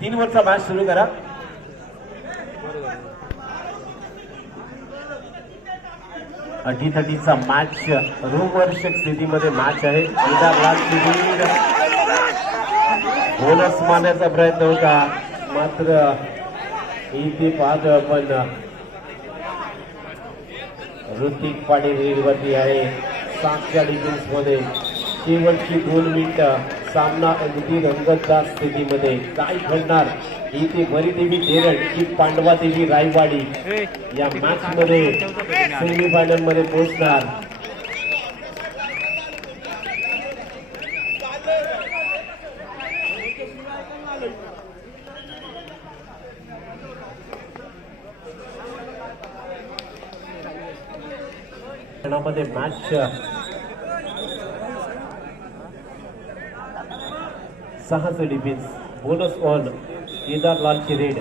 3 वरचा मॅच सुरू करा. अटीतटीचा मॅच रोमहर्षक स्थितीमध्ये मॅच आहे. बोनस मारण्याचा प्रयत्न होता मात्र इथे पाहतो आपण ऋतिक पाटील लीडवरती आहे. 7च्या डिफेन्स मध्ये शेवटची 2 मिनिटं. सामना अगदी रंगतदार स्थितीमध्ये. काय घडणार इथे मरीदेवी धेरड की पांडवादेवी रायवाडी या मॅच मध्ये सेमीफायनल मध्ये पोहोचणार. मध्ये मॅच 6चं defence. Bonus on Kedarlal raid.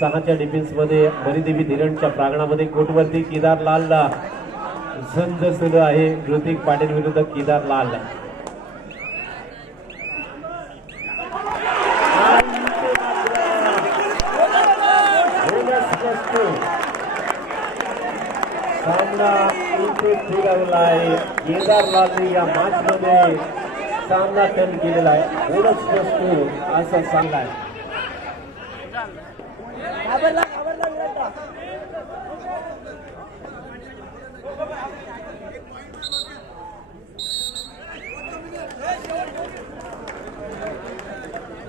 6च्या डिफेन्स मध्ये मरीदेवी धीरणच्या प्रांगणामध्ये कोर्टवरती केदारलालला झंझ सुरू आहे. ऋतिक पाटील विरुद्ध केदारलाल. सामना इथे फिरवला आहे. केदारलालने या मॅच मध्ये सामना टर्न केलेला आहे. बोनस वस्तू असं सांगलाय.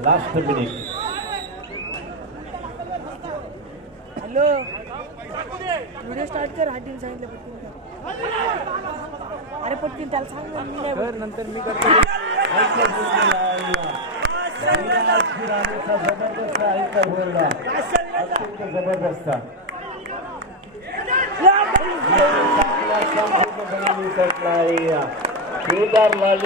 Last minute. Hello video start कर. हाटीन सांगितलं पटकन. अरे पटकन त्याला सांग नंतर मी करतो. जबरदस्त आहे बोलला. अत्यंत जबरदस्त. केदारलाल